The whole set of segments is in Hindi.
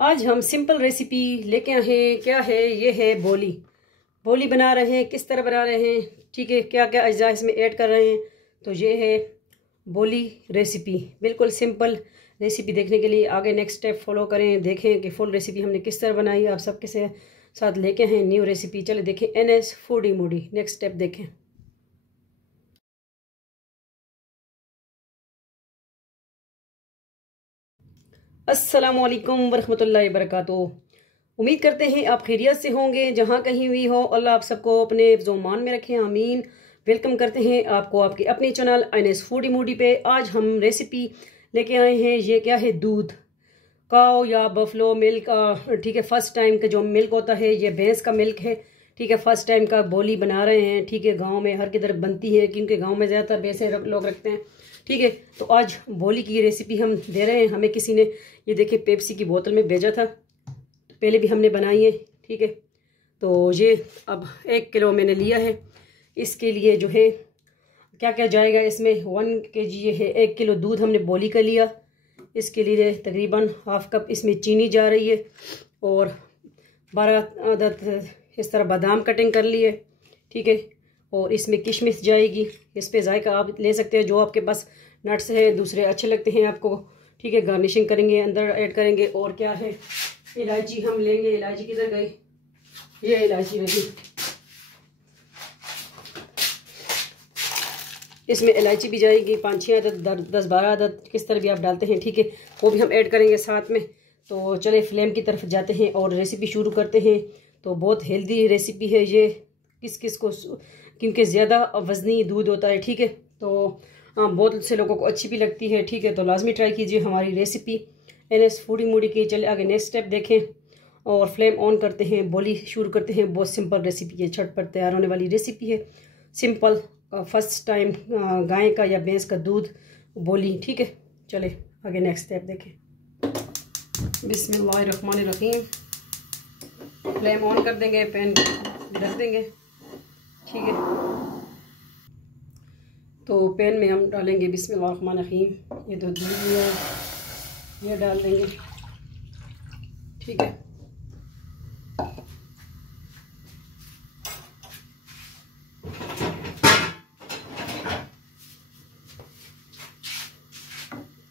आज हम सिंपल रेसिपी लेके आए हैं। क्या है ये? है बोली। बोली बना रहे हैं। किस तरह बना रहे हैं, ठीक है, क्या क्या अज्जा इसमें ऐड कर रहे हैं। तो ये है बोली रेसिपी, बिल्कुल सिंपल रेसिपी। देखने के लिए आगे नेक्स्ट स्टेप फॉलो करें, देखें कि फुल रेसिपी हमने किस तरह बनाई। आप सबके साथ लेके हैं न्यू रेसिपी। चले देखें NS foodie Moody. Next step देखें। अस्सलामुअलैकुम वरहमतुल्लाहि वबरकातुहू। उम्मीद करते हैं आप खैरियत से होंगे जहाँ कहीं भी हो। अल्लाह आप सबको अपने ज़ोमान में रखें, आमीन। वेलकम करते हैं आपको आपके अपने चैनल NS फूडी मूडी पे। आज हम रेसिपी लेके आए हैं। ये क्या है? दूध, काओ या बफलो मिल्क, ठीक है। फर्स्ट टाइम का जो मिल्क होता है ये भैंस का मिल्क है, ठीक है। फर्स्ट टाइम का बोली बना रहे हैं, ठीक है। गांव में हर किधर बनती है क्योंकि गांव में ज़्यादातर भैंसे लोग रखते हैं, ठीक है। तो आज बोली की रेसिपी हम दे रहे हैं। हमें किसी ने ये देखिए पेप्सी की बोतल में भेजा था, पहले भी हमने बनाई है, ठीक है। तो ये अब 1 किलो मैंने लिया है। इसके लिए जो है क्या क्या जाएगा इसमें, 1 kg ये है। 1 किलो दूध हमने बोली का लिया। इसके लिए तकरीबन ½ कप इसमें चीनी जा रही है और 12 अदद इस तरह बादाम कटिंग कर लिए, ठीक है। और इसमें किशमिश जाएगी। इस पे जायका आप ले सकते हैं जो आपके पास नट्स है, दूसरे अच्छे लगते हैं आपको, ठीक है। गार्निशिंग करेंगे, अंदर ऐड करेंगे। और क्या है, इलायची हम लेंगे। इलायची किधर गई? ये इलायची लगी। इसमें इलायची भी जाएगी 5-6 अदद, 10-12 अदद, किस तरह भी आप डालते हैं, ठीक है। वो भी हम ऐड करेंगे साथ में। तो चले फ्लेम की तरफ जाते हैं और रेसिपी शुरू करते हैं। तो बहुत हेल्दी रेसिपी है ये, किस किस को, क्योंकि ज़्यादा वज़नी दूध होता है, ठीक है। तो बहुत से लोगों को अच्छी भी लगती है, ठीक है। तो लाजमी ट्राई कीजिए हमारी रेसिपी NS फूडी मूडी की। चले आगे नेक्स्ट स्टेप देखें और फ्लेम ऑन करते हैं, बोली शुरू करते हैं। बहुत सिंपल रेसिपी है, झटपट तैयार होने वाली रेसिपी है, सिंपल। फर्स्ट टाइम गाय का या भैंस का दूध बोली, ठीक है। चले आगे नेक्स्ट स्टेप देखें। बिस्मिल्लाहिर्रहमानिर्रहीम। फ्लेम ऑन कर देंगे, पैन रख देंगे, ठीक है। तो पैन में हम डालेंगे बिस्मिल्लाहिर्रहमानिर्रहीम। ये तो दूध है, ये डाल देंगे, ठीक है।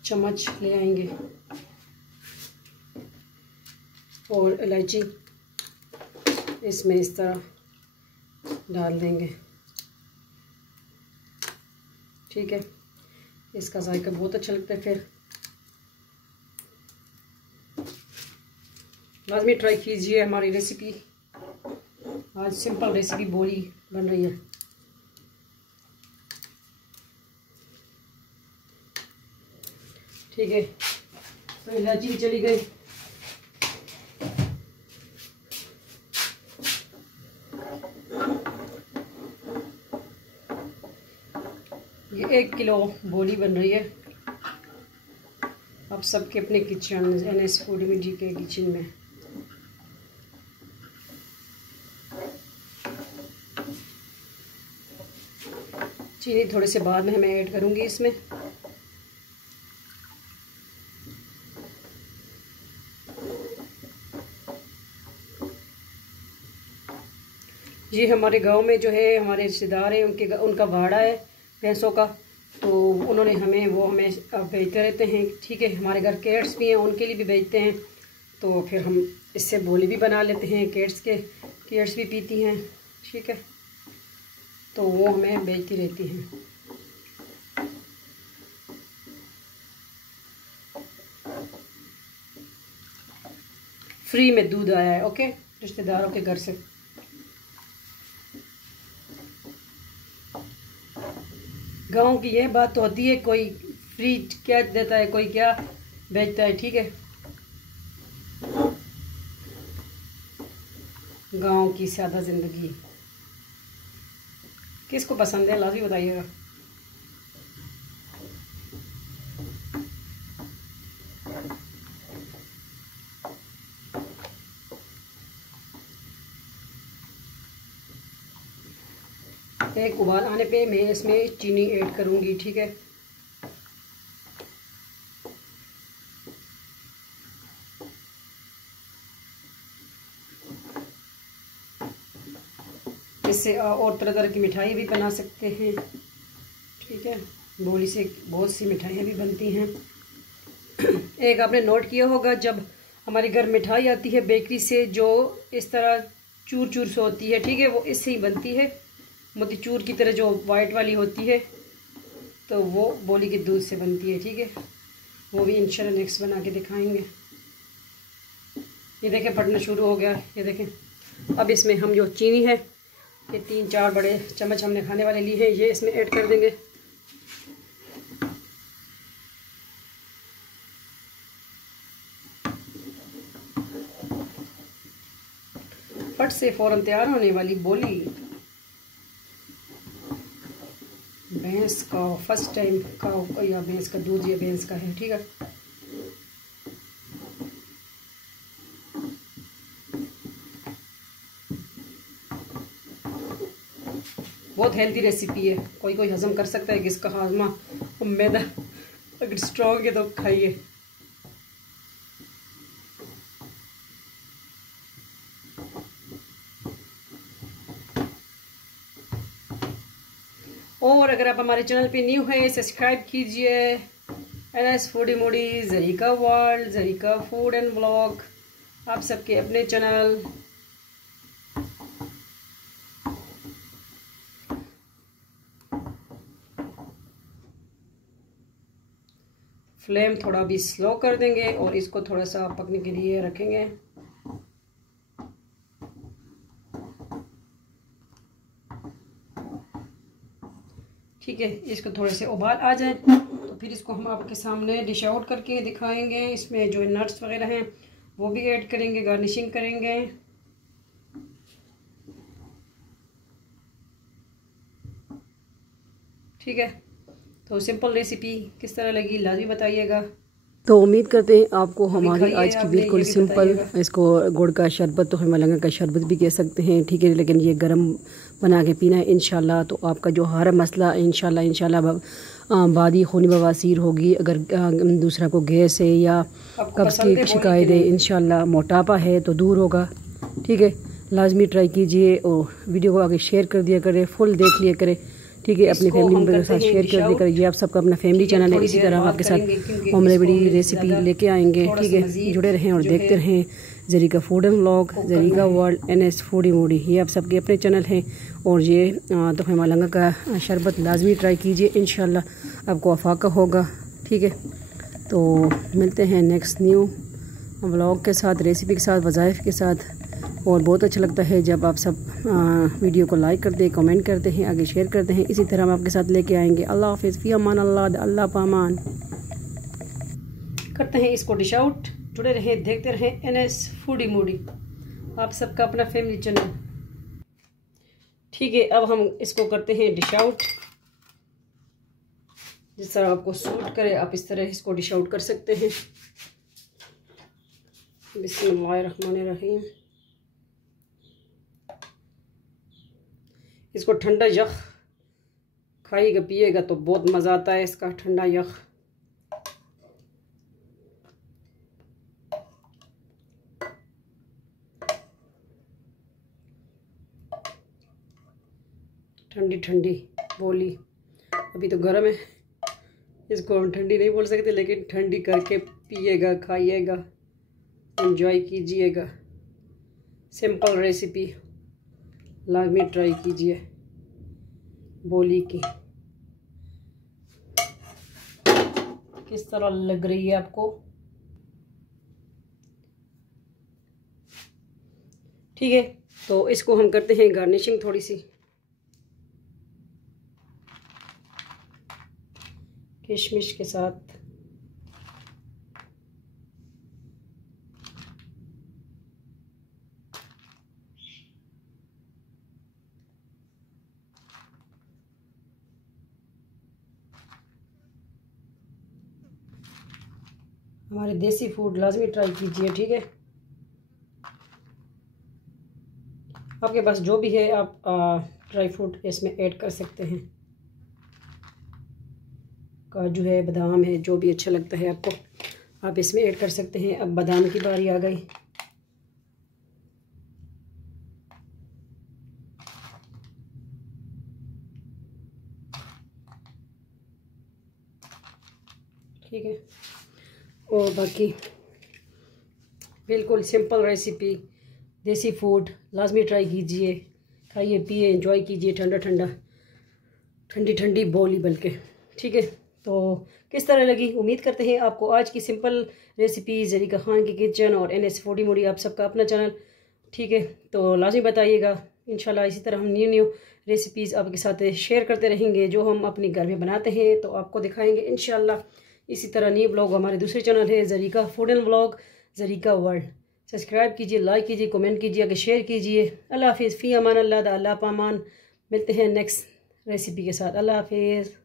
चम्मच ले आएंगे और इलायची इसमें इस तरह डाल देंगे, ठीक है। इसका जायका बहुत अच्छा लगता है। फिर लाजमी ट्राई कीजिए हमारी रेसिपी। आज सिंपल रेसिपी बोली बन रही है, ठीक है। तो इलायची भी चली गई। ये 1 किलो बोली बन रही है। अब सबके अपने किचन, NS फूडी मूडी के किचन में। चीनी थोड़े से बाद में मैं ऐड करूँगी इसमें। ये हमारे गांव में जो है हमारे रिश्तेदार हैं, उनका भाड़ा है भैंसों का। तो उन्होंने हमें बेचते रहते हैं, ठीक है। हमारे घर कैट्स भी हैं, उनके लिए भी बेचते हैं। तो फिर हम इससे बोली भी बना लेते हैं। कैट्स भी पीती हैं, ठीक है। तो वो हमें बेचती रहती हैं। फ्री में दूध आया है, ओके, रिश्तेदारों के घर से। गांव की यह बात तो होती है, कोई फ्री क्या देता है, कोई क्या बेचता है, ठीक है। गांव की सादा जिंदगी किसको पसंद है, लाजमी बताइएगा। एक उबाल आने पे मैं इसमें चीनी ऐड करूंगी, ठीक है। इससे और तरह तरह की मिठाई भी बना सकते हैं। ठीक है, बोली से बहुत सी मिठाइयाँ भी बनती हैं। एक आपने नोट किया होगा, जब हमारे घर मिठाई आती है बेकरी से, जो इस तरह चूर चूर से होती है, ठीक है, वो इससे ही बनती है, मोतीचूर की तरह जो वाइट वाली होती है, तो वो बोली के दूध से बनती है। ठीक है, वो भी इंशाल्लाह नेक्स्ट बना के दिखाएंगे। ये देखें फटना शुरू हो गया, ये देखें। अब इसमें हम जो चीनी है, ये 3-4 बड़े चम्मच हमने खाने वाले लिए हैं, ये इसमें ऐड कर देंगे। फट से फ़ौरन तैयार होने वाली बोली, भैंस का फर्स्ट टाइम का या भैंस का दूध या भैंस का है। ठीक है, बहुत हेल्दी रेसिपी है, कोई कोई हजम कर सकता है कि इसका हाजमा मैदा अगर स्ट्रॉन्ग है तो खाइए। और अगर आप हमारे चैनल पे न्यू है, सब्सक्राइब कीजिए। NS foodie Moody, Zarika world, Zarika food and vlog, आप सबके अपने चैनल। फ्लेम थोड़ा भी स्लो कर देंगे और इसको थोड़ा सा पकने के लिए रखेंगे। ठीक है, इसको थोड़े से उबाल आ जाए तो फिर इसको हम आपके सामने डिश आउट करके दिखाएंगे। इसमें जो नट्स वगैरह हैं वो भी ऐड करेंगे, गार्निशिंग करेंगे। ठीक है, तो सिंपल रेसिपी किस तरह लगी लाजमी बताइएगा। तो उम्मीद करते हैं आपको हमारी आज की बिल्कुल सिंपल, इसको गुड़ का शरबत तो हम मलंगा का शरबत भी कह सकते हैं, ठीक है, लेकिन ये गर्म बना के पीना है इंशाल्लाह। तो आपका जो हर मसला इंशाल्लाह बादी खूनी बवासीर होगी, अगर दूसरा को गैस है या कब्ज़ की शिकायत है, इंशाल्लाह मोटापा है तो दूर होगा। ठीक है, लाजमी ट्राई कीजिए और वीडियो को आगे शेयर कर दिया करें, फुल देख लिया करें। ठीक है, अपने फैमिली मेम्बर के साथ शेयर कर दिया करिए। आप सबका अपना फैमिली चैनल है, इसी तरह हम आपके साथ हमने बड़ी रेसिपी लेके आएंगे। ठीक है, जुड़े रहें और देखते रहें Zarika food and vlog, Zarika world, NS foodie Moody, ये आप सबके अपने चैनल हैं। और ये तो मलंगा का शरबत लाजमी ट्राई कीजिए, इंशाल्लाह आपको अफाका होगा। ठीक है, तो मिलते हैं नेक्स्ट न्यू व्लॉग के साथ, रेसिपी के साथ, वज़ाइफ के साथ। और बहुत अच्छा लगता है जब आप सब वीडियो को लाइक करते हैं, कमेंट करते हैं, आगे शेयर करते हैं। इसी तरह हम आपके साथ लेके आएंगे। अल्लाह हाफिज़, फ़ी अमान अल्लाह, अल्लाह पामान। करते हैं इसको डिश आउट, जुड़े रहें, देखते रहें NS फूडी मूडी, आप सबका अपना फैमिली चैनल। ठीक है, अब हम इसको करते हैं डिश आउट। जिस तरह आपको सूट करे आप इस तरह इसको डिश आउट कर सकते हैं। बिस्मिल्लाहिर्रहमानिर्रहीम। इसको ठंडा यख खाइएगा पिएगा तो बहुत मज़ा आता है इसका, ठंडा यख। ठंडी ठंडी बोली, अभी तो गर्म है, इसको हम ठंडी नहीं बोल सकते, लेकिन ठंडी करके पिएगा, खाइएगा, एंजॉय कीजिएगा। सिंपल रेसिपी लाजमी ट्राई कीजिए बोली की। किस तरह लग रही है आपको? ठीक है, तो इसको हम करते हैं गार्निशिंग थोड़ी सी किशमिश के साथ। हमारे देसी फूड लाजमी ट्राई कीजिए। ठीक है, आपके पास जो भी है आप ड्राई फ्रूट इसमें ऐड कर सकते हैं, काजू है, बादाम है, जो भी अच्छा लगता है आपको आप इसमें ऐड कर सकते हैं। अब बादाम की बारी आ गई। ठीक है। और बाकी बिल्कुल सिंपल रेसिपी, देसी फूड लाजमी ट्राई कीजिए, खाइए पिए एंजॉय कीजिए, ठंडा ठंडा ठंडी ठंडी बोली बल्कि, ठीक है। तो किस तरह लगी, उम्मीद करते हैं आपको आज की सिंपल रेसिपी ज़रीका खान की किचन और NS फूडी मूडी आप सबका अपना चैनल, ठीक है। तो लाजमी बताइएगा, इंशाल्लाह इसी तरह हम न्यू न्यू रेसिपीज़ आपके साथ शेयर करते रहेंगे जो हम अपने घर में बनाते हैं, तो आपको दिखाएंगे इंशाल्लाह। इसी तरह न्यू ब्लॉग हमारे दूसरे चैनल है Zarika food and vlog, Zarika world. Subscribe कीजिए, लाइक कीजिए, कमेंट कीजिए, आगे शेयर कीजिए। अल्लाह हाफिज़, फ़ी अमान अल्लाह, अल्लाह पामान। मिलते हैं नेक्स्ट रेसिपी के साथ। अल्लाह हाफिज़।